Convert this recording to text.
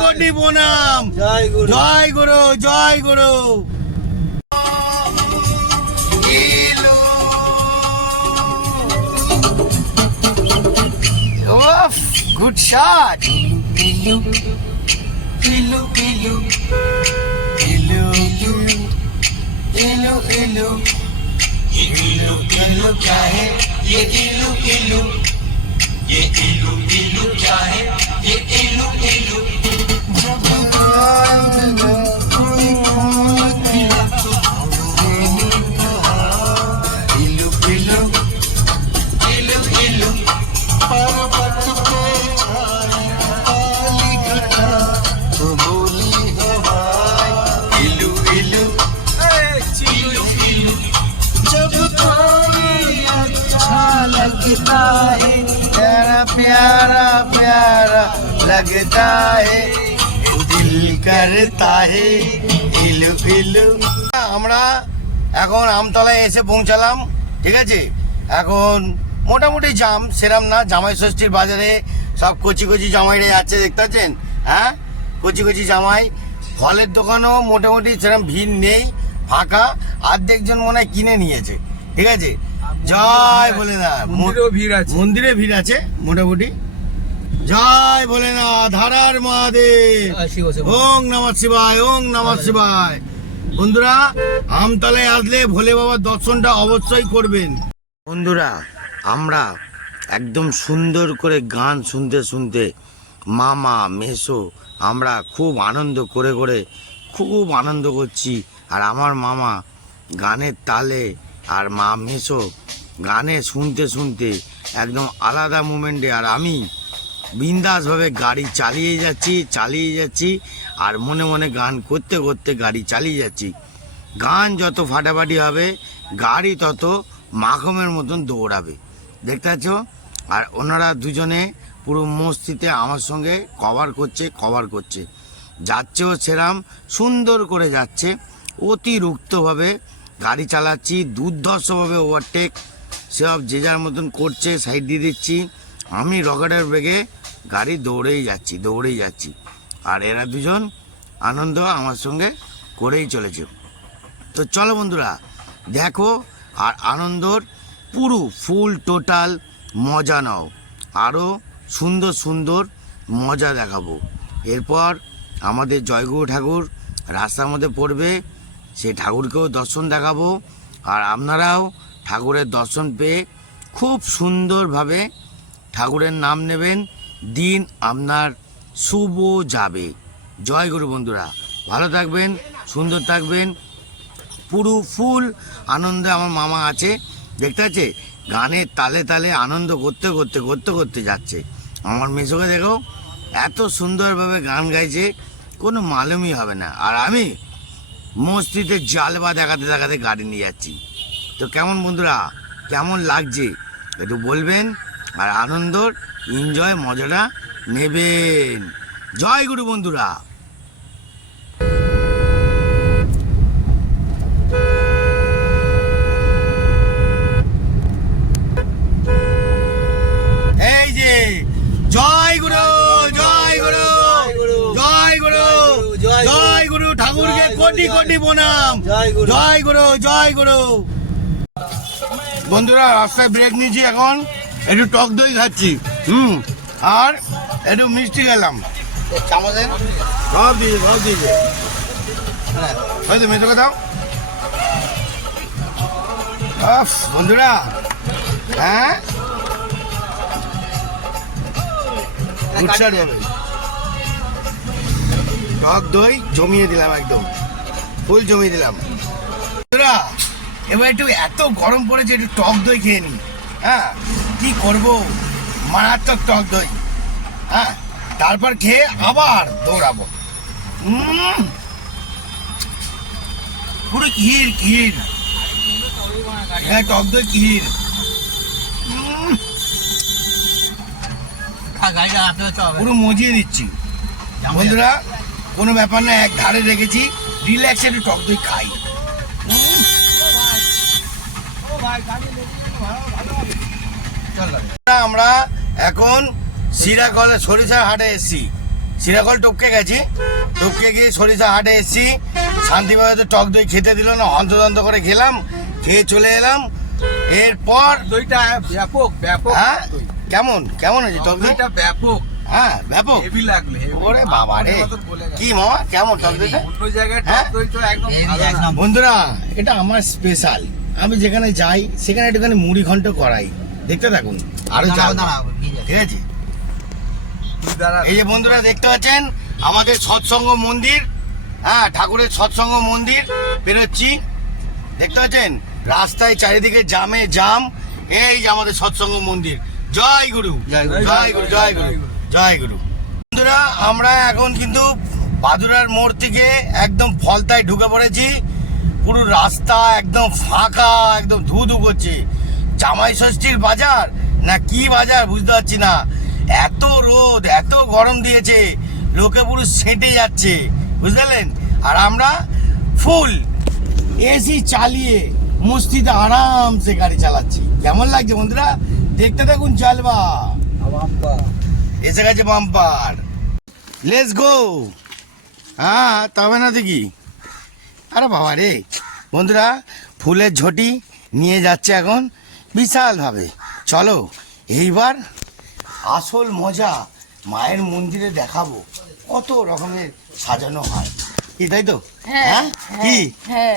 কোটি প্রণাম। জয় গুরু। জয় গুরু, জয় গুরু। Good shot. पिलू पिलू पिलू इलू इलू इलू इलू इलू क्या है ये इलू इलू ये इलू इलू क्या है ये इलू इलू इलू इलू इलू इलू पर्वत पे छाई काली घटा तो बोली हवाएं इलू इलू इलू इलू जब कोई अच्छा लगता है प्यारा प्यारा प्यारा लगता है, दिल करता है इलू इलू। আমরা এখন আমতলায় এসে পৌঁছালাম, ঠিক আছে। এখন মোটামুটি জাম সেরাম না, জামাই ষষ্ঠীর বাজারে সব কচি কচি জামাইরা যাচ্ছে, দেখতে পাচ্ছেন। হ্যাঁ, কচি কচি জামাই। ফলের দোকানও মোটামুটি সেরকম ভিড় নেই, ফাঁকা। অর্ধেকজন মনে হয় কিনে নিয়েছে, ঠিক আছে। জয় বলে না, মন্দিরে ভিড় আছে মোটামুটি। জয় বলে না, ধারার মহাদেব। ওং নমঃ শিবায়, ওং নমঃ শিবায়। বন্ধুরা, আমতলায় আসলে ভোলে বাবার দর্শনটা অবশ্যই করবেন। বন্ধুরা, আমরা একদম সুন্দর করে গান শুনতে শুনতে মামা মেসো আমরা খুব আনন্দ করে করে খুব আনন্দ করছি। আর আমার মামা গানের তালে আর মা মেসো গানে শুনতে শুনতে একদম আলাদা মোমেন্টে, আর আমি বিন্দাসভাবে গাড়ি চালিয়ে যাচ্ছি আর মনে মনে গান করতে করতে গাড়ি চালিয়ে যাচ্ছি। গান যত ফাটাফাটি হবে গাড়ি তত মাখমের মতন দৌড়াবে, দেখতে পাচ্ছ। আর ওনারা দুজনে পুরো মস্তিতে আমার সঙ্গে কভার করছে যাচ্ছেও সেরাম সুন্দর করে যাচ্ছে। অতিরিক্তভাবে গাড়ি চালাচ্ছি, দুর্ধর্ষভাবে ওভারটেক সব যে যার মতন করছে, সাইড দিয়ে দিচ্ছি। আমি রকেটের বেগে গাড়ি দৌড়েই যাচ্ছি আর এরা দুজন আনন্দ আমার সঙ্গে করেই চলেছে। তো চলো বন্ধুরা, দেখো আর আনন্দর পুরো ফুল টোটাল মজা নাও। আরও সুন্দর সুন্দর মজা দেখাবো। এরপর আমাদের জয়গুরু ঠাকুর রাস্তার মধ্যে পড়বে, সেই ঠাকুরকেও দর্শন দেখাবো। আর আপনারাও ঠাকুরের দর্শন পেয়ে খুব সুন্দরভাবে ঠাকুরের নাম নেবেন, দিন আপনার শুভ যাবে। জয় গুরু। বন্ধুরা, ভালো থাকবেন, সুন্দর থাকবেন। পুরো ফুল আনন্দে আমার মামা আছে, দেখতে আছে। গানের তালে তালে আনন্দ করতে করতে যাচ্ছে। আমার মেসোকে দেখো, এত সুন্দরভাবে গান গাইছে, কোনো মালুমই হবে না। আর আমি মস্তিতে জালবা দেখাতে দেখাতে গাড়ি নিয়ে যাচ্ছি। তো কেমন বন্ধুরা, কেমন লাগছে একটু বলবেন, আর আনন্দর এনজয় মজাটা নেবেন। জয় গুরু বন্ধুরা। এই যে জয় গুরু, জয় গুরু, জয় গুরু, জয় গুরু। ঠাকুরকে কোটি কোটি প্রণাম। জয় গুরু, জয় গুরু। বন্ধুরা, রাস্তায় ব্রেক নিয়েছি, এখন একটু টক দই খাচ্ছি, আর একটু মিষ্টি খেলাম। সব দিয়েছে হয়তো মেয়েকে দাও। বন্ধুরা, হ্যাঁ হবে। টক দই জমিয়ে দিলাম, একদম ফুল জমিয়ে দিলাম। বন্ধুরা, এবার একটু এত গরম পড়েছে, একটু টক দই খেয়ে নি। হ্যাঁ, কি করবো, মারাত্মক টক দই। হ্যাঁ, তারপর খেয়ে আবার দৌড়াবো। পুরো ক্ষীর। হ্যাঁ, টক দই ক্ষীর। পুরো মজিয়ে দিচ্ছি। বন্ধুরা, কোনো ব্যাপার না, এক ধারে রেখেছি, রিল্যাক্সে একটু টক দই খাই। আমরা এখন সরিষার হাটে এসেছি। সিরাকল টপকে গেছি, টপকে গিয়ে সরিষা হাটে এসেছি। শান্তিভাবে তো টক দই খেতে দিল না, হন্তদন্ত করে খেলাম, খেয়ে চলে এলাম। এরপর দইটা ব্যাপক ব্যাপক হ্যাঁ দই। কেমন কেমন হয়েছে টক দই? দইটা ব্যাপক হ্যাঁ ব্যাপক। হেভি লাগলো heavy। ওরে বাবা রে, আমাদের মতন বলে গেল। কি মামা কেমন টক দইটা? অন্য জায়গায় হ্যাঁ? টক দই তো একদম ভালো না। বন্ধুরা এটা আমার স্পেশাল, আমি যেখানে যাই সেখানে একটুখানি মুড়ি ঘন্ট করাই, দেখতে থাকুন আরো চাল ঠিক আছে। তুই দাঁড়া। এই যে বন্ধুরা দেখতে পাচ্ছেন আমাদের সৎসঙ্গ মন্দির, হ্যাঁ ঠাকুরের সৎসঙ্গ মন্দির বেরোচ্ছি, দেখতে পাচ্ছেন রাস্তায় চারিদিকে জামে জাম। এই যে আমাদের সৎসঙ্গ মন্দির। জয় গুরু জয় গুরু। জয় গুরু জয় গুরু জয় গুরু। বন্ধুরা আমরা এখন কিন্তু বাদুড়ার মোড় থেকে একদম ফলতায় ঢুকে পড়েছি। পুরো রাস্তা একদম ফাঁকা, একদম ধু ধু করছে। জামাই ষষ্ঠীর বাজার না কি বাজার বুঝতে পারছি না, এত রোদ এত গরম দিয়েছে, লোকে পুরো সেঁটে যাচ্ছে বুঝলেন। আর আমরা ফুল এসি চালিয়ে মস্তিতে আরামসে গাড়ি চালাচ্ছি। কেমন লাগছে বন্ধুরা? দেখতে থাকুন চালবা। এসে গেছে বাম্পার, লেটস গো। হ্যাঁ তবে না দেখি, আরে বাবা রে বন্ধুরা, ফুলের ঝটি নিয়ে যাচ্ছে এখন বিশালভাবে। চলো এইবার আসল মজা মায়ের মন্দিরে দেখাবো, কত রকমের সাজানো হয় কি, তাই তো? হ্যাঁ, কি হ্যাঁ